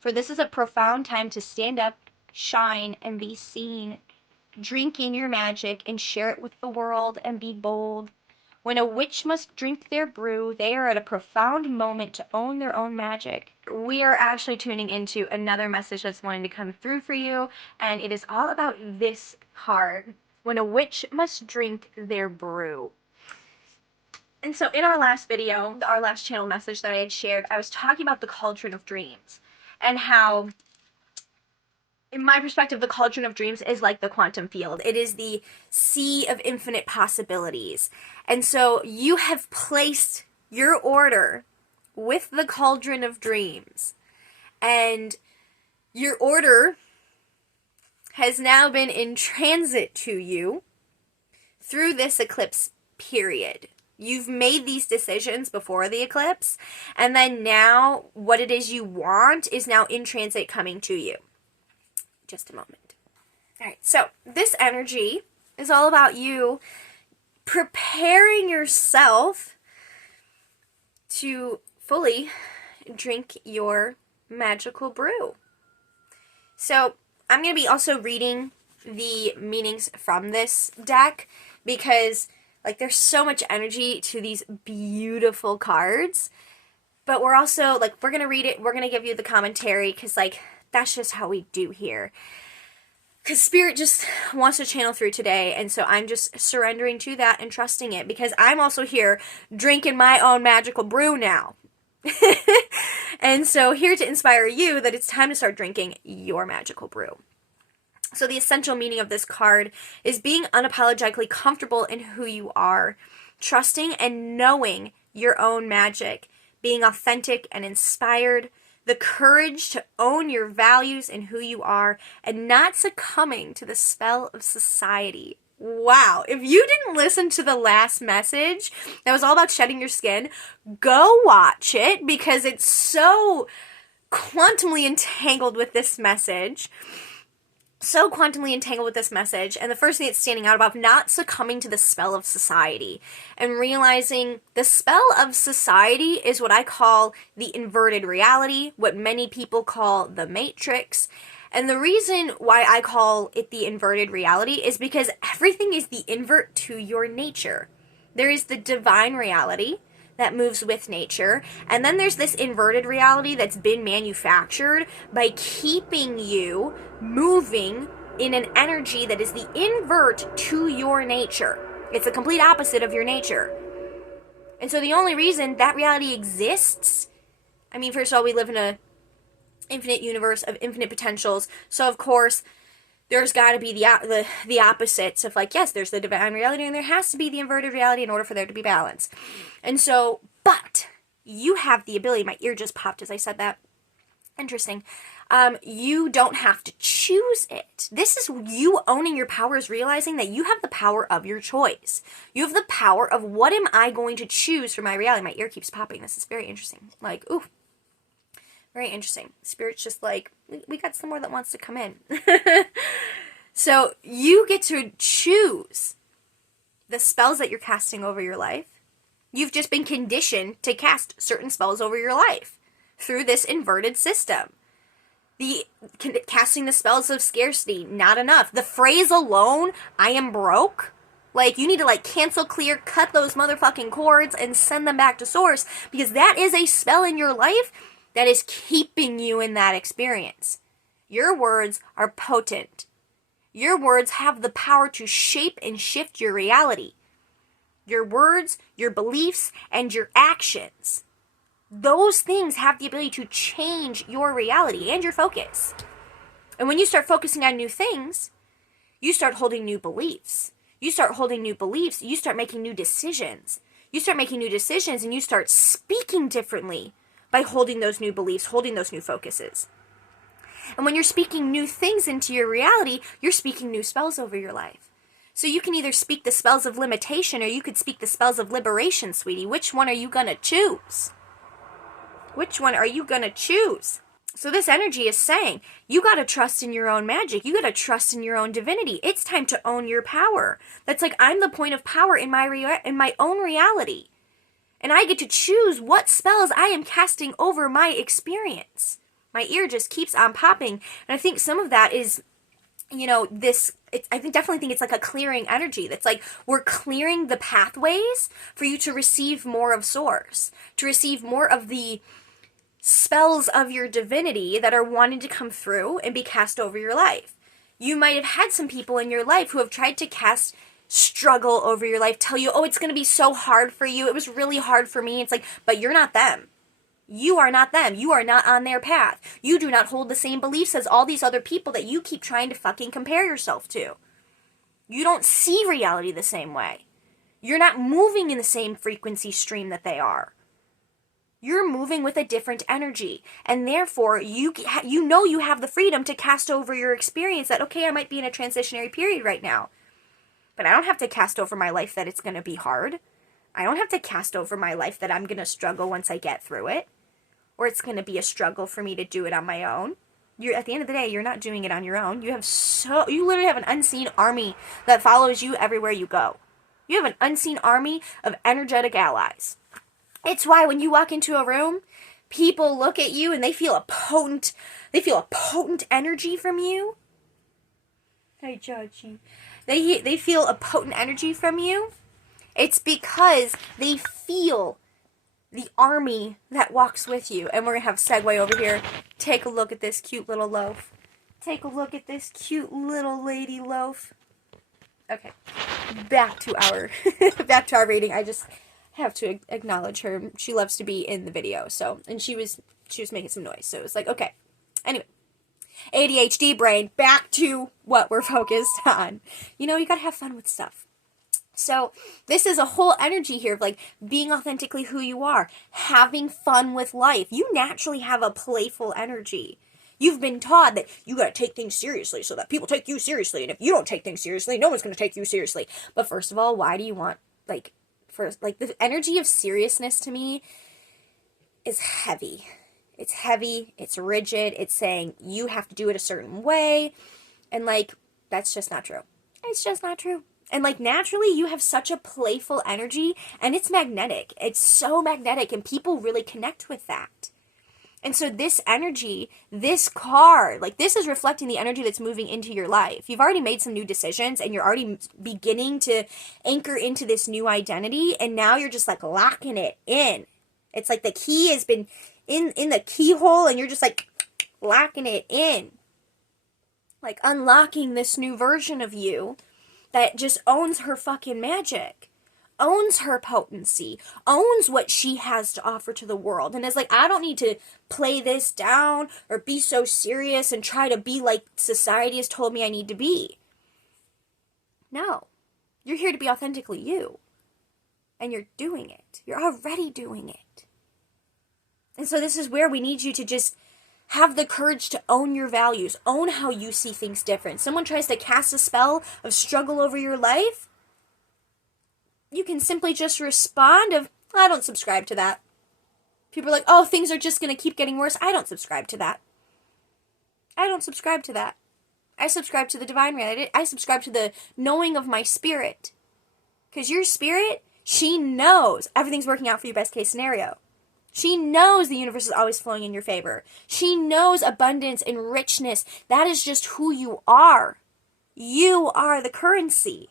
For this is a profound time to stand up, shine, and be seen. Drink in your magic and share it with the world and be bold. When a witch must drink their brew, they are at a profound moment to own their own magic. We are actually tuning into another message that's wanting to come through for you, and it is all about this card. When a witch must drink their brew. And so in our last video, our last channel message that I had shared, I was talking about the cauldron of dreams and how, in my perspective, the cauldron of dreams is like the quantum field. It is the sea of infinite possibilities. And so you have placed your order with the cauldron of dreams. And your order has now been in transit to you through this eclipse period. You've made these decisions before the eclipse, and then now what it is you want is now in transit coming to you. Just a moment. All right, so this energy is all about you preparing yourself to fully drink your magical brew. So I'm going to be also reading the meanings from this deck because there's so much energy to these beautiful cards, but we're also, we're going to read it, we're going to give you the commentary, because, that's just how we do here. Because Spirit just wants to channel through today, and so I'm just surrendering to that and trusting it, because I'm also here drinking my own magical brew now. And so here to inspire you that it's time to start drinking your magical brew. So the essential meaning of this card is being unapologetically comfortable in who you are, trusting and knowing your own magic, being authentic and inspired, the courage to own your values and who you are, and not succumbing to the spell of society. Wow. If you didn't listen to the last message that was all about shedding your skin, go watch it, because it's so quantumly entangled with this message. And the first thing that's standing out about not succumbing to the spell of society and realizing the spell of society is what I call the inverted reality, what many people call the matrix. And the reason why I call it the inverted reality is because everything is the invert to your nature. There is the divine reality that moves with nature, and then there's this inverted reality that's been manufactured by keeping you moving in an energy that is the invert to your nature. It's the complete opposite of your nature. And so the only reason that reality exists, first of all, we live in an infinite universe of infinite potentials, so of course there's got to be the opposites of yes, there's the divine reality and there has to be the inverted reality in order for there to be balance. And so, but you have the ability, my ear just popped as I said that. Interesting. You don't have to choose it. This is you owning your powers, realizing that you have the power of your choice. You have the power of what am I going to choose for my reality. My ear keeps popping. This is very interesting. Ooh. Very interesting. Spirit's just we got some more that wants to come in. So you get to choose the spells that you're casting over your life. You've just been conditioned to cast certain spells over your life through this inverted system. Casting the spells of scarcity, not enough. The phrase alone, I am broke. You need to cancel, clear, cut those motherfucking cords and send them back to source, because that is a spell in your life that is keeping you in that experience. Your words are potent. Your words have the power to shape and shift your reality. Your words, your beliefs, and your actions. Those things have the ability to change your reality and your focus. And when you start focusing on new things, you start holding new beliefs. You start holding new beliefs, you start making new decisions. You start making new decisions and you start speaking differently by holding those new beliefs, holding those new focuses. And when you're speaking new things into your reality, you're speaking new spells over your life. So you can either speak the spells of limitation or you could speak the spells of liberation, sweetie. Which one are you going to choose? Which one are you going to choose? So this energy is saying, you got to trust in your own magic. You got to trust in your own divinity. It's time to own your power. That's I'm the point of power in my own reality. And I get to choose what spells I am casting over my experience, My ear just keeps on popping. And I think some of that is, you know, definitely think it's like a clearing energy. That's like we're clearing the pathways for you to receive more of Source, to receive more of the spells of your divinity that are wanting to come through and be cast over your life. You might have had some people in your life who have tried to cast struggle over your life, tell you, oh, it's going to be so hard for you. It was really hard for me. It's like, but you're not them. You are not them. You are not on their path. You do not hold the same beliefs as all these other people that you keep trying to fucking compare yourself to. You don't see reality the same way. You're not moving in the same frequency stream that they are. You're moving with a different energy. And therefore, you know you have the freedom to cast over your experience that, okay, I might be in a transitionary period right now. But I don't have to cast over my life that it's going to be hard. I don't have to cast over my life that I'm going to struggle once I get through it. Or it's going to be a struggle for me to do it on my own. At the end of the day, you're not doing it on your own. You literally have an unseen army that follows you everywhere you go. You have an unseen army of energetic allies. It's why when you walk into a room, people look at you and they feel a potent energy from you. I judge you. They feel a potent energy from you. It's because they feel the army that walks with you. And we're going to have a segue over here. Take a look at this cute little loaf. Take a look at this cute little lady loaf. Okay. Back to our reading. I just have to acknowledge her. She loves to be in the video. And she was making some noise. So it was like, okay. Anyway. ADHD brain, back to what we're focused on. You know, you gotta have fun with stuff. So this is a whole energy here of like being authentically who you are, having fun with life. You naturally have a playful energy. You've been taught that you gotta take things seriously so that people take you seriously. And if you don't take things seriously, no one's gonna take you seriously. But first of all, why do you want, the energy of seriousness to me is heavy. It's heavy, it's rigid, it's saying you have to do it a certain way. And that's just not true. It's just not true. And naturally, you have such a playful energy, and it's magnetic. It's so magnetic, and people really connect with that. And so this energy, this card, this is reflecting the energy that's moving into your life. You've already made some new decisions, and you're already beginning to anchor into this new identity, and now you're just, locking it in. It's like the key has been in the keyhole, and you're just, locking it in. Unlocking this new version of you that just owns her fucking magic, owns her potency, owns what she has to offer to the world, and is I don't need to play this down or be so serious and try to be like society has told me I need to be. No. You're here to be authentically you. And you're doing it. You're already doing it. And so this is where we need you to just have the courage to own your values. Own how you see things different. Someone tries to cast a spell of struggle over your life. You can simply just respond of, I don't subscribe to that. People are like, oh, things are just going to keep getting worse. I don't subscribe to that. I don't subscribe to that. I subscribe to the divine reality. I subscribe to the knowing of my spirit. Because your spirit, she knows everything's working out for your best case scenario. She knows the universe is always flowing in your favor. She knows abundance and richness. That is just who you are. You are the currency.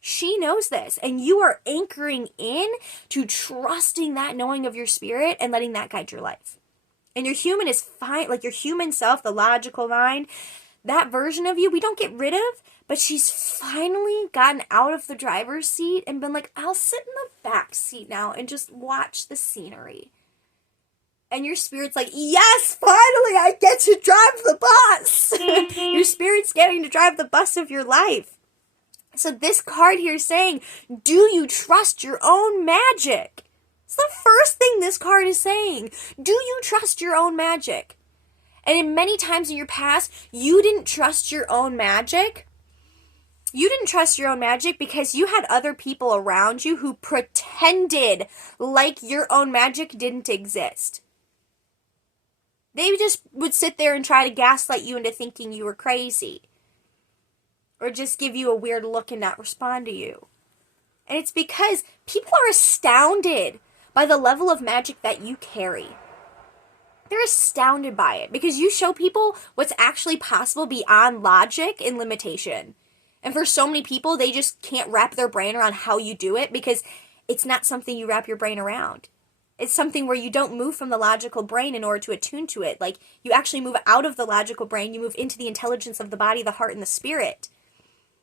She knows this. And you are anchoring in to trusting that knowing of your spirit and letting that guide your life. And your human is fine. Your human self, the logical mind, that version of you, we don't get rid of. But she's finally gotten out of the driver's seat and been like, I'll sit in the back seat now and just watch the scenery. And your spirit's like, yes, finally I get to drive the bus. Your spirit's getting to drive the bus of your life. So this card here is saying, do you trust your own magic? It's the first thing this card is saying. Do you trust your own magic? And in many times in your past, you didn't trust your own magic. You didn't trust your own magic because you had other people around you who pretended like your own magic didn't exist. They just would sit there and try to gaslight you into thinking you were crazy. Or just give you a weird look and not respond to you. And it's because people are astounded by the level of magic that you carry. they're astounded by it because you show people what's actually possible beyond logic and limitation. And for so many people, they just can't wrap their brain around how you do it because it's not something you wrap your brain around. It's something where you don't move from the logical brain in order to attune to it. Like, you actually move out of the logical brain, you move into the intelligence of the body, the heart, and the spirit.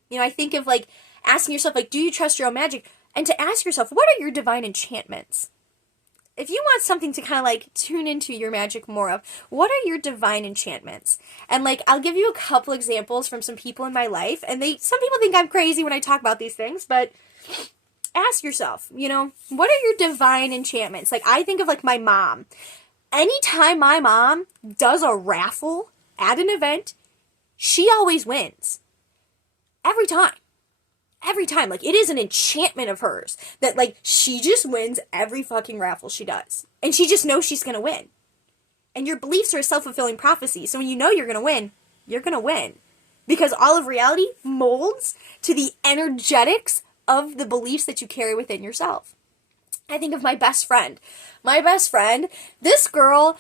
You know, I think of, like, asking yourself, like, do you trust your own magic? And to ask yourself, what are your divine enchantments? If you want something to kind of, like, tune into your magic more of, what are your divine enchantments? And, like, I'll give you a couple examples from some people in my life, and some people think I'm crazy when I talk about these things, but ask yourself, you know, what are your divine enchantments? Like, I think of, like, my mom. Anytime my mom does a raffle at an event, she always wins. Every time. Every time. Like, it is an enchantment of hers that, like, she just wins every fucking raffle she does. And she just knows she's going to win. And your beliefs are a self-fulfilling prophecy. So when you know you're going to win, you're going to win. Because all of reality molds to the energetics of the beliefs that you carry within yourself. I think of my best friend. My best friend, this girl,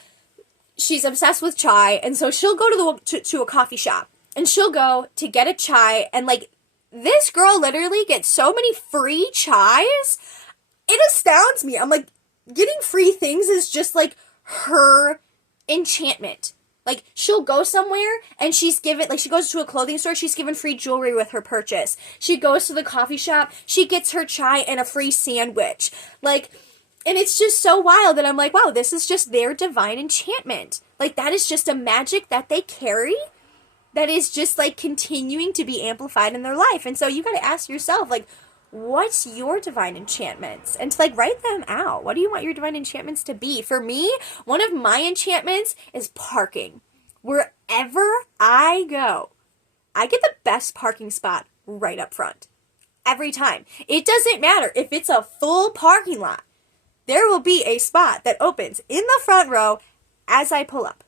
she's obsessed with chai. And so she'll go to a coffee shop. And she'll go to get a chai, and, like, this girl literally gets so many free chais. It astounds me. I'm like, getting free things is just, like, her enchantment. Like, she'll go somewhere, and she's given, like, she goes to a clothing store, she's given free jewelry with her purchase. She goes to the coffee shop, she gets her chai and a free sandwich. Like, and it's just so wild that I'm like, wow, this is just their divine enchantment. Like, that is just a magic that they carry that is just, like, continuing to be amplified in their life. And so you got to ask yourself, like, what's your divine enchantments? And to, like, write them out. What do you want your divine enchantments to be? For me, one of my enchantments is parking. Wherever I go, I get the best parking spot right up front. Every time. It doesn't matter if it's a full parking lot. There will be a spot that opens in the front row as I pull up.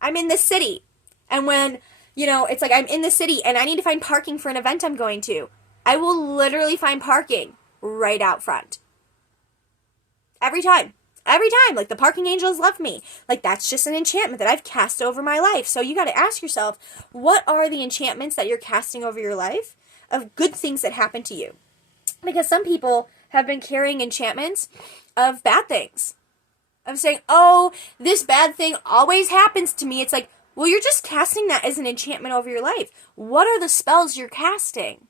I'm in the city. And when, you know, it's like I'm in the city and I need to find parking for an event I'm going to, I will literally find parking right out front. Every time. Every time. Like, the parking angels love me. Like, that's just an enchantment that I've cast over my life. So you got to ask yourself, what are the enchantments that you're casting over your life of good things that happen to you? Because some people have been carrying enchantments of bad things. Of saying, oh, this bad thing always happens to me. It's like, well, you're just casting that as an enchantment over your life. What are the spells you're casting?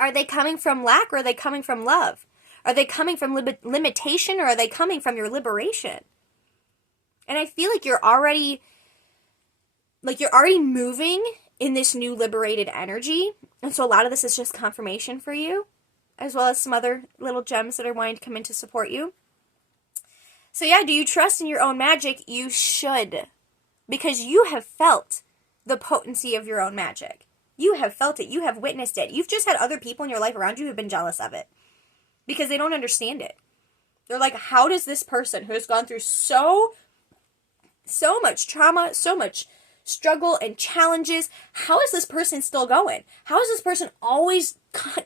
Are they coming from lack or are they coming from love? Are they coming from limitation or are they coming from your liberation? And I feel like you're already moving in this new liberated energy. And so a lot of this is just confirmation for you, as well as some other little gems that are wanting to come in to support you. So yeah, do you trust in your own magic? You should. Because you have felt the potency of your own magic. You have felt it. You have witnessed it. You've just had other people in your life around you who've been jealous of it. Because they don't understand it. They're like, how does this person who has gone through so much trauma, so much struggle and challenges, how is this person still going? How is this person always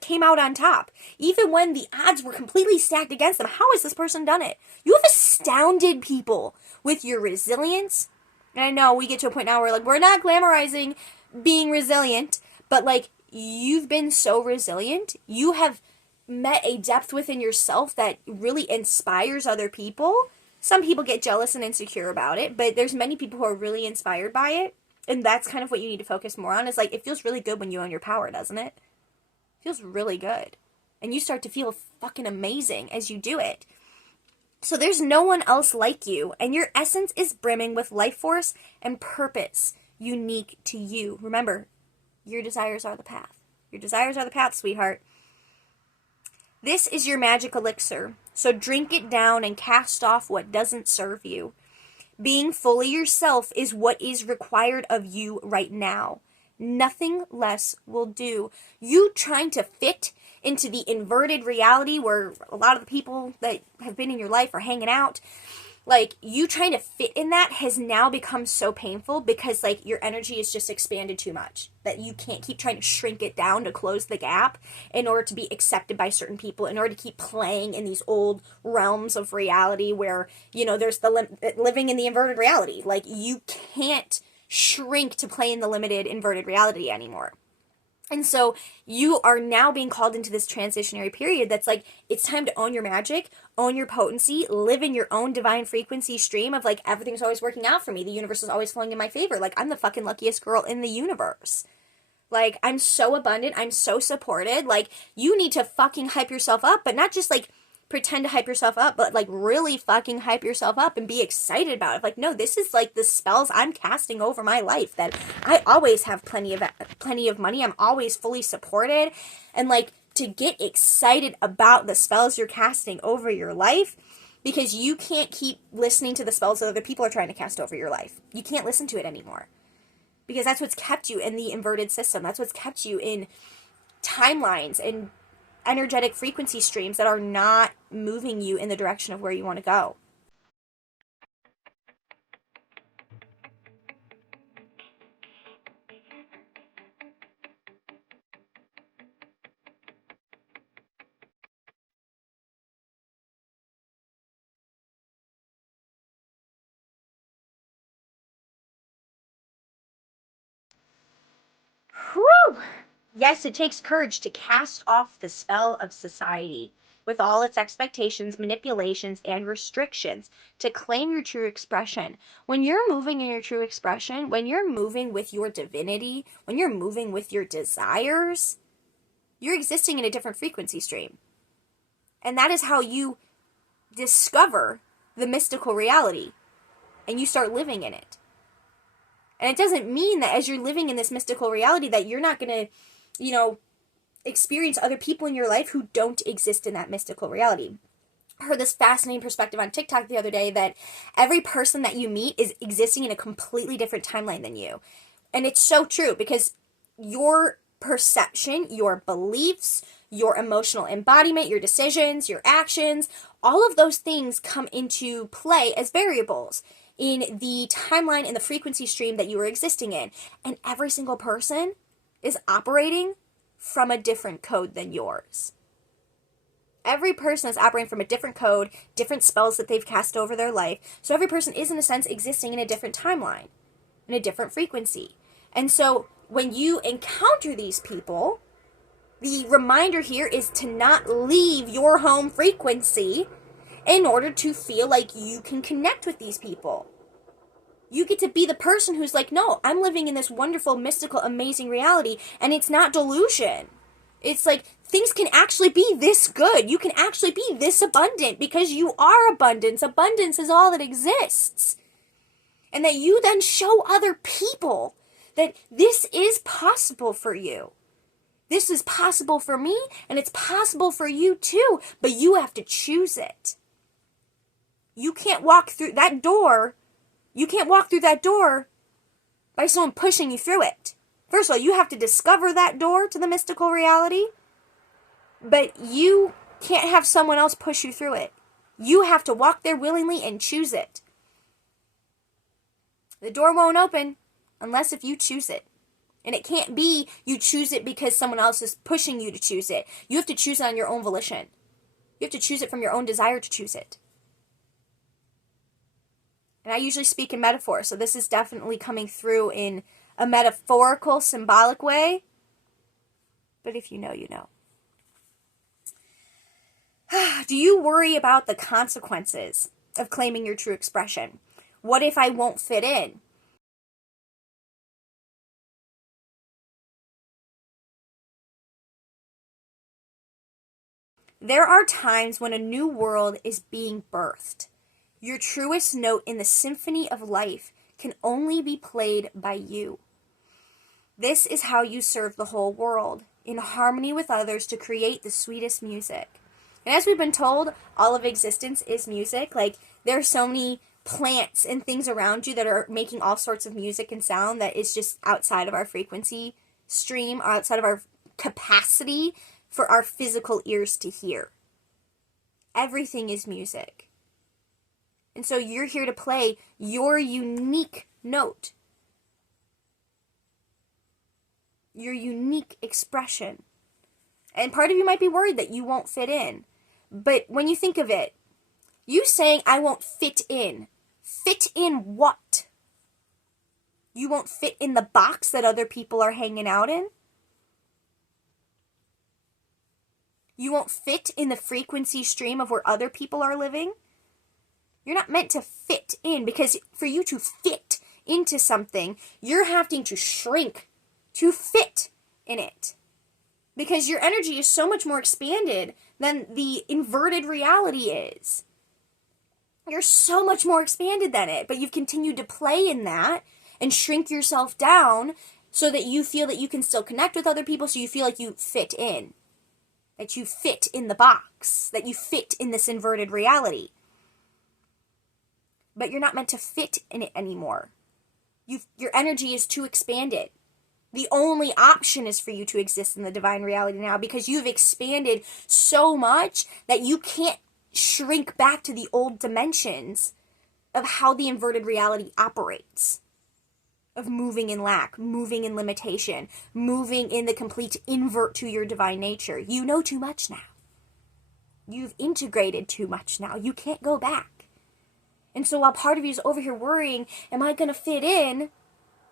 came out on top? Even when the odds were completely stacked against them, how has this person done it? You have astounded people with your resilience. And I know we get to a point now where, like, we're not glamorizing being resilient, but, like, you've been so resilient. You have met a depth within yourself that really inspires other people. Some people get jealous and insecure about it, but there's many people who are really inspired by it. And that's kind of what you need to focus more on. Is like, it feels really good when you own your power, doesn't it? It feels really good. And you start to feel fucking amazing as you do it. So there's no one else like you, and your essence is brimming with life force and purpose unique to you. Remember, your desires are the path. Your desires are the path, sweetheart. This is your magic elixir, so drink it down and cast off what doesn't serve you. Being fully yourself is what is required of you right now. Nothing less will do. You trying to fit into the inverted reality where a lot of the people that have been in your life are hanging out, like, you trying to fit in that has now become so painful because, like, your energy is just expanded too much that you can't keep trying to shrink it down to close the gap in order to be accepted by certain people, in order to keep playing in these old realms of reality where, you know, there's the living in the inverted reality. Like, you can't shrink to play in the limited inverted reality anymore. And so you are now being called into this transitionary period that's like, it's time to own your magic, own your potency, live in your own divine frequency stream of like, everything's always working out for me. The universe is always flowing in my favor. Like, I'm the fucking luckiest girl in the universe. Like, I'm so abundant. I'm so supported. Like, you need to fucking hype yourself up, but not just like pretend to hype yourself up, but like really fucking hype yourself up and be excited about it. Like, no, this is like the spells I'm casting over my life, that I always have plenty of money. I'm always fully supported. And like, to get excited about the spells you're casting over your life, because you can't keep listening to the spells that other people are trying to cast over your life. You can't listen to it anymore, because that's what's kept you in the inverted system. That's what's kept you in timelines and energetic frequency streams that are not moving you in the direction of where you want to go. Whew! Yes, it takes courage to cast off the spell of society with all its expectations, manipulations, and restrictions, to claim your true expression. When you're moving in your true expression, when you're moving with your divinity, when you're moving with your desires, you're existing in a different frequency stream. And that is how you discover the mystical reality and you start living in it. And it doesn't mean that as you're living in this mystical reality that you're not going to, you know, experience other people in your life who don't exist in that mystical reality. I heard this fascinating perspective on TikTok the other day that every person that you meet is existing in a completely different timeline than you. And it's so true, because your perception, your beliefs, your emotional embodiment, your decisions, your actions, all of those things come into play as variables in the timeline and the frequency stream that you are existing in. And every single person is operating from a different code than yours. Every person is operating from a different code, different spells that they've cast over their life. So every person is, in a sense, existing in a different timeline, in a different frequency. And so when you encounter these people, the reminder here is to not leave your home frequency in order to feel like you can connect with these people. You get to be the person who's like, no, I'm living in this wonderful, mystical, amazing reality, and it's not delusion. It's like, things can actually be this good. You can actually be this abundant because you are abundance. Abundance is all that exists. And that you then show other people that this is possible for you. This is possible for me, and it's possible for you too, but you have to choose it. You can't walk through that door. You can't walk through that door by someone pushing you through it. First of all, you have to discover that door to the mystical reality, but you can't have someone else push you through it. You have to walk there willingly and choose it. The door won't open unless if you choose it. And it can't be you choose it because someone else is pushing you to choose it. You have to choose it on your own volition. You have to choose it from your own desire to choose it. And I usually speak in metaphor, so this is definitely coming through in a metaphorical, symbolic way. But if you know, you know. Do you worry about the consequences of claiming your true expression? What if I won't fit in? There are times when a new world is being birthed. Your truest note in the symphony of life can only be played by you. This is how you serve the whole world, in harmony with others, to create the sweetest music. And as we've been told, all of existence is music. Like, there are so many plants and things around you that are making all sorts of music and sound that is just outside of our frequency stream, or outside of our capacity for our physical ears to hear. Everything is music. And so you're here to play your unique note, your unique expression. And part of you might be worried that you won't fit in. But when you think of it, you saying, I won't fit in what? You won't fit in the box that other people are hanging out in? You won't fit in the frequency stream of where other people are living? You're not meant to fit in, because for you to fit into something, you're having to shrink to fit in it. Because your energy is so much more expanded than the inverted reality is. You're so much more expanded than it, but you've continued to play in that and shrink yourself down so that you feel that you can still connect with other people, so you feel like you fit in. That you fit in the box, that you fit in this inverted reality. But you're not meant to fit in it anymore. Your energy is too expanded. The only option is for you to exist in the divine reality now, because you've expanded so much that you can't shrink back to the old dimensions of how the inverted reality operates. Of moving in lack, moving in limitation, moving in the complete invert to your divine nature. You know too much now. You've integrated too much now. You can't go back. And so while part of you is over here worrying, am I going to fit in?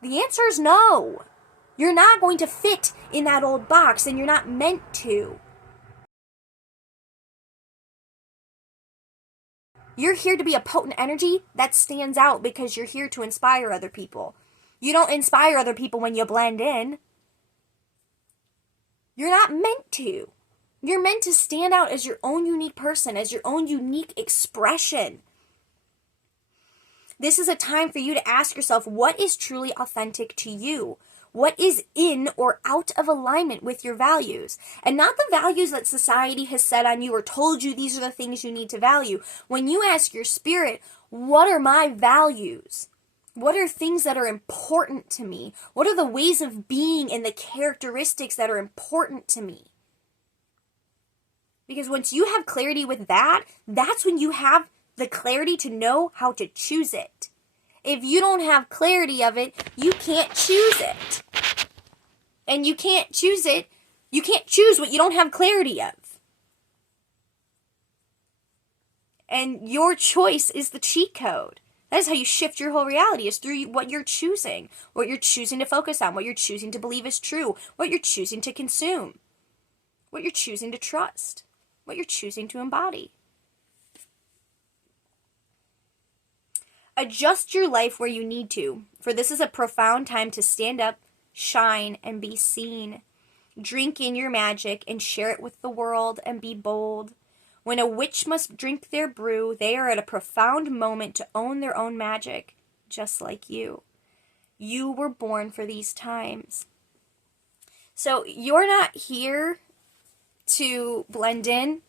The answer is no. You're not going to fit in that old box, and you're not meant to. You're here to be a potent energy that stands out because you're here to inspire other people. You don't inspire other people when you blend in. You're not meant to. You're meant to stand out as your own unique person, as your own unique expression. This is a time for you to ask yourself, what is truly authentic to you? What is in or out of alignment with your values? And not the values that society has set on you or told you these are the things you need to value. When you ask your spirit, what are my values? What are things that are important to me? What are the ways of being and the characteristics that are important to me? Because once you have clarity with that, that's when you have the clarity to know how to choose it. If you don't have clarity of it, you can't choose it. And you can't choose it. You can't choose what you don't have clarity of. And your choice is the cheat code. That is how you shift your whole reality, is through what you're choosing to focus on, what you're choosing to believe is true, what you're choosing to consume, what you're choosing to trust, what you're choosing to embody. Adjust your life where you need to, for this is a profound time to stand up, shine, and be seen. Drink in your magic and share it with the world and be bold. When a witch must drink their brew, they are at a profound moment to own their own magic, just like you. You were born for these times. So you're not here to blend in.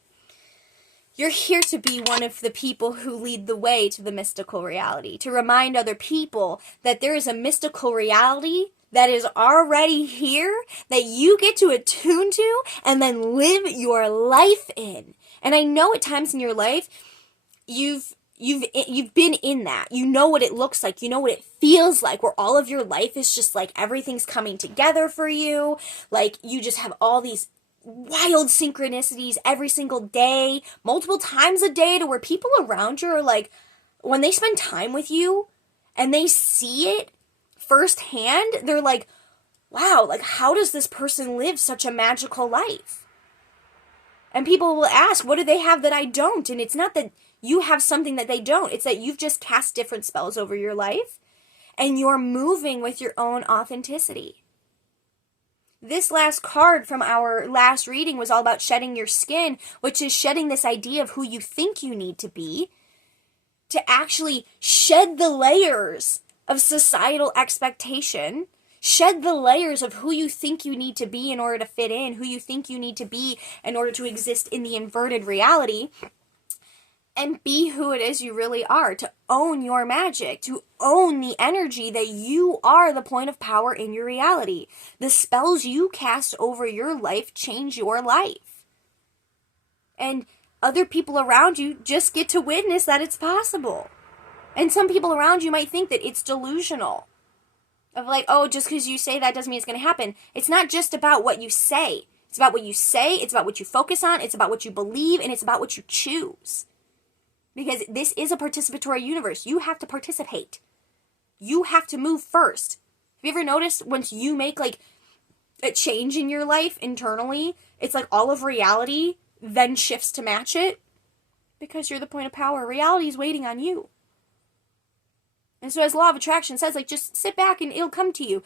You're here to be one of the people who lead the way to the mystical reality, to remind other people that there is a mystical reality that is already here, that you get to attune to and then live your life in. And I know at times in your life, you've been in that. You know what it looks like. You know what it feels like, where all of your life is just like everything's coming together for you. Like you just have all these wild synchronicities every single day, multiple times a day, to where people around you are like, when they spend time with you and they see it firsthand, they're like, wow, like how does this person live such a magical life? And people will ask, what do they have that I don't? And it's not that you have something that they don't. It's that you've just cast different spells over your life and you're moving with your own authenticity. This last card from our last reading was all about shedding your skin, which is shedding this idea of who you think you need to be, to actually shed the layers of societal expectation, shed the layers of who you think you need to be in order to fit in, who you think you need to be in order to exist in the inverted reality, and be who it is you really are, to own your magic, to own the energy that you are the point of power in your reality. The spells you cast over your life change your life. And other people around you just get to witness that it's possible. And some people around you might think that it's delusional. Of like, oh, just because you say that doesn't mean it's going to happen. It's not just about what you say. It's about what you say, it's about what you focus on, it's about what you believe, and it's about what you choose. Because this is a participatory universe. You have to participate. You have to move first. Have you ever noticed once you make like a change in your life internally, it's like all of reality then shifts to match it? Because you're the point of power. Reality is waiting on you. And so as law of attraction says, like, just sit back and it'll come to you.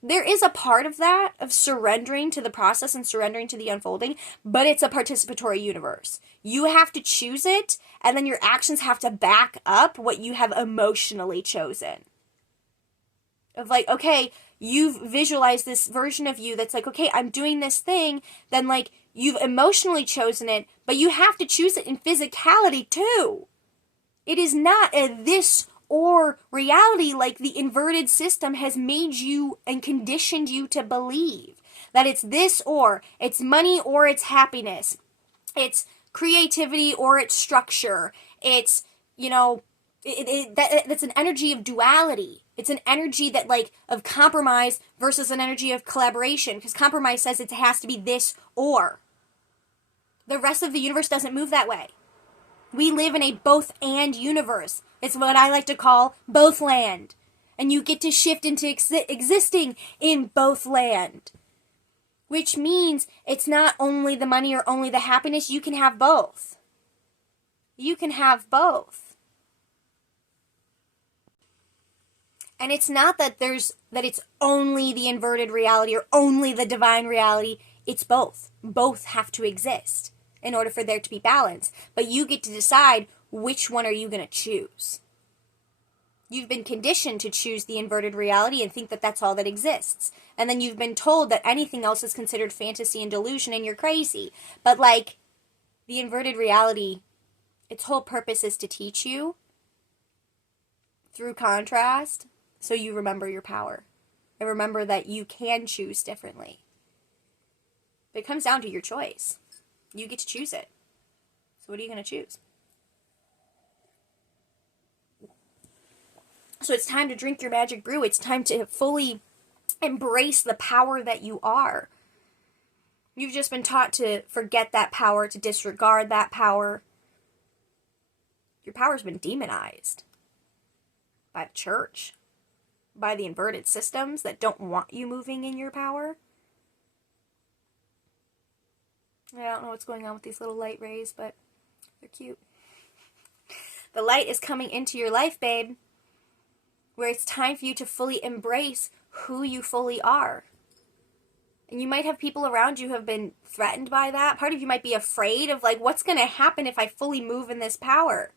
There is a part of that, of surrendering to the process and surrendering to the unfolding, but it's a participatory universe. You have to choose it, and then your actions have to back up what you have emotionally chosen. Of like, okay, you've visualized this version of you that's like, okay, I'm doing this thing, then like, you've emotionally chosen it, but you have to choose it in physicality too. It is not a this or reality like the inverted system has made you and conditioned you to believe. That it's this or, it's money or it's happiness. It's creativity or it's structure. It's, you know, that's an energy of duality. It's an energy that like of compromise versus an energy of collaboration. Because compromise says it has to be this or. The rest of the universe doesn't move that way. We live in a both and universe. It's what I like to call both land. And you get to shift into existing in both land. Which means it's not only the money or only the happiness. You can have both. You can have both. And it's not that it's only the inverted reality or only the divine reality. It's both. Both have to exist in order for there to be balance. But you get to decide which one are you going to choose. You've been conditioned to choose the inverted reality and think that that's all that exists. And then you've been told that anything else is considered fantasy and delusion and you're crazy. But like, the inverted reality, its whole purpose is to teach you through contrast so you remember your power. And remember that you can choose differently. But it comes down to your choice. You get to choose it. So what are you going to choose? So it's time to drink your magic brew. It's time to fully embrace the power that you are. You've just been taught to forget that power, to disregard that power. Your power's been demonized by the church, by the inverted systems that don't want you moving in your power. I don't know what's going on with these little light rays, but they're cute. The light is coming into your life, babe, where it's time for you to fully embrace who you fully are. And you might have people around you who have been threatened by that. Part of you might be afraid of, like, what's going to happen if I fully move in this power?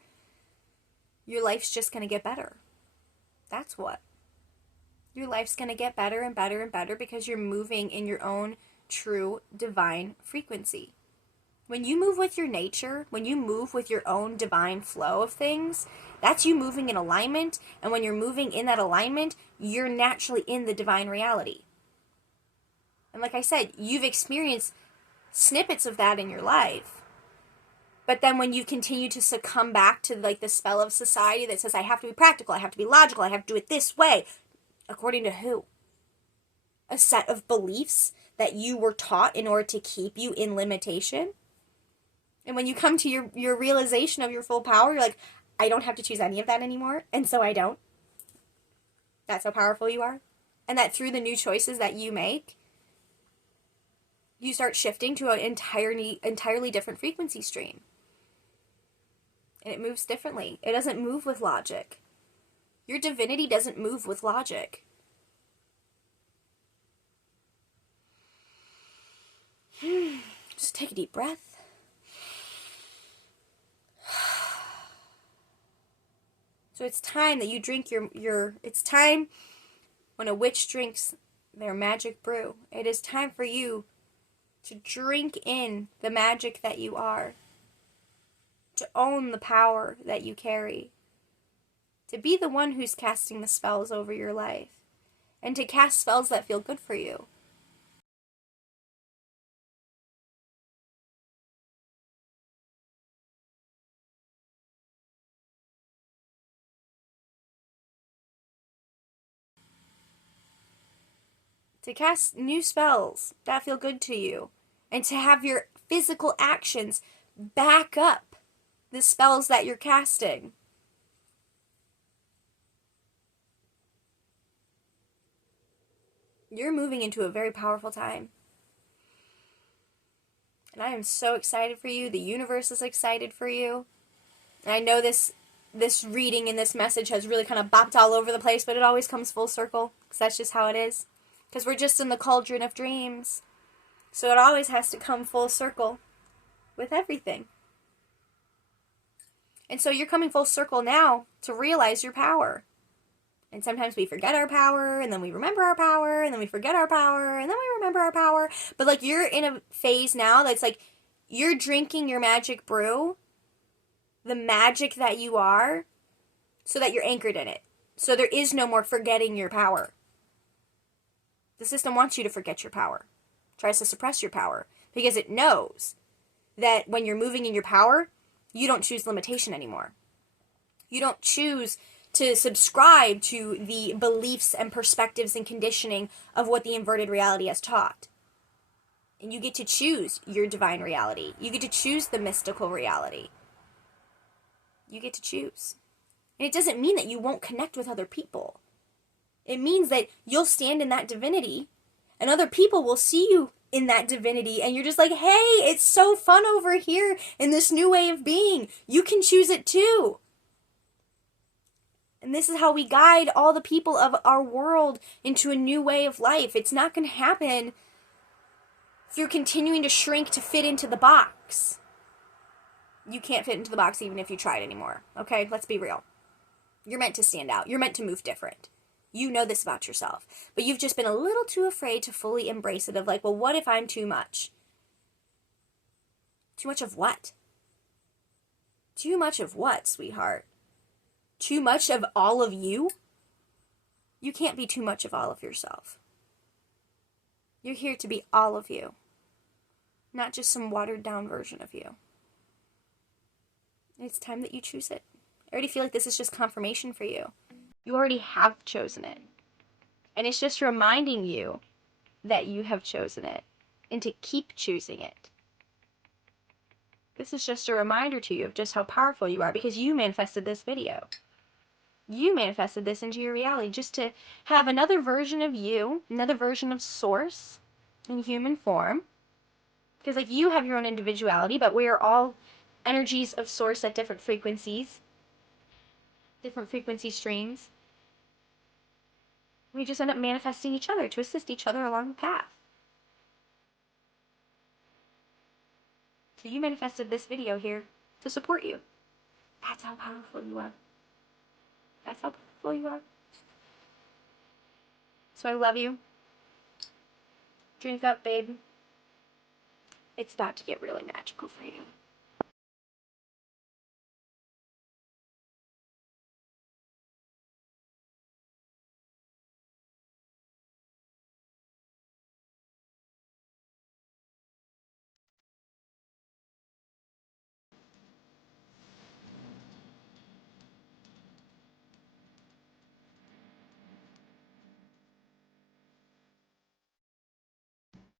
Your life's just going to get better. That's what. Your life's going to get better and better and better because you're moving in your own true divine frequency. When you move with your nature, when you move with your own divine flow of things, that's you moving in alignment. And when you're moving in that alignment, you're naturally in the divine reality. And like I said, you've experienced snippets of that in your life. But then when you continue to succumb back to like the spell of society that says I have to be practical, I have to be logical, I have to do it this way. According to who? A set of beliefs that you were taught in order to keep you in limitation? And when you come to your realization of your full power, you're like, I don't have to choose any of that anymore. And so I don't. That's how powerful you are. And that through the new choices that you make, you start shifting to an entirely different frequency stream. And it moves differently. It doesn't move with logic. Your divinity doesn't move with logic. Just take a deep breath. So it's time that you drink it's time when a witch drinks their magic brew. It is time for you to drink in the magic that you are. To own the power that you carry. To be the one who's casting the spells over your life. And to cast spells that feel good for you. to cast new spells that feel good to you, and to have your physical actions back up the spells that you're casting. You're moving into a very powerful time. And I am so excited for you. The universe is excited for you. And I know this reading and this message has really kind of bopped all over the place, but it always comes full circle, because that's just how it is. Because we're just in the cauldron of dreams. So it always has to come full circle with everything. And so you're coming full circle now to realize your power. And sometimes we forget our power, and then we remember our power, and then we forget our power, and then we remember our power. But, like, you're in a phase now that's, like, you're drinking your magic brew, the magic that you are, so that you're anchored in it. So there is no more forgetting your power. The system wants you to forget your power. Tries to suppress your power. Because it knows that when you're moving in your power, you don't choose limitation anymore. You don't choose to subscribe to the beliefs and perspectives and conditioning of what the inverted reality has taught. And you get to choose your divine reality. You get to choose the mystical reality. You get to choose. And it doesn't mean that you won't connect with other people. It means that you'll stand in that divinity, and other people will see you in that divinity, and you're just like, hey, it's so fun over here in this new way of being. You can choose it too. And this is how we guide all the people of our world into a new way of life. It's not going to happen through continuing to shrink to fit into the box. You can't fit into the box even if you tried anymore. Okay, let's be real. You're meant to stand out. You're meant to move different. You know this about yourself. But you've just been a little too afraid to fully embrace it, of like, well, what if I'm too much? Too much of what? Too much of what, sweetheart? Too much of all of you? You can't be too much of all of yourself. You're here to be all of you. Not just some watered down version of you. It's time that you choose it. I already feel like this is just confirmation for you. You already have chosen it. And it's just reminding you that you have chosen it. And to keep choosing it. This is just a reminder to you of just how powerful you are, because you manifested this video. You manifested this into your reality, just to have another version of you, another version of Source in human form. Because, like, you have your own individuality, but we are all energies of Source at different frequencies, different frequency streams. We just end up manifesting each other to assist each other along the path. So you manifested this video here to support you. That's how powerful you are. That's how powerful you are. So I love you. Drink up, babe. It's about to get really magical for you.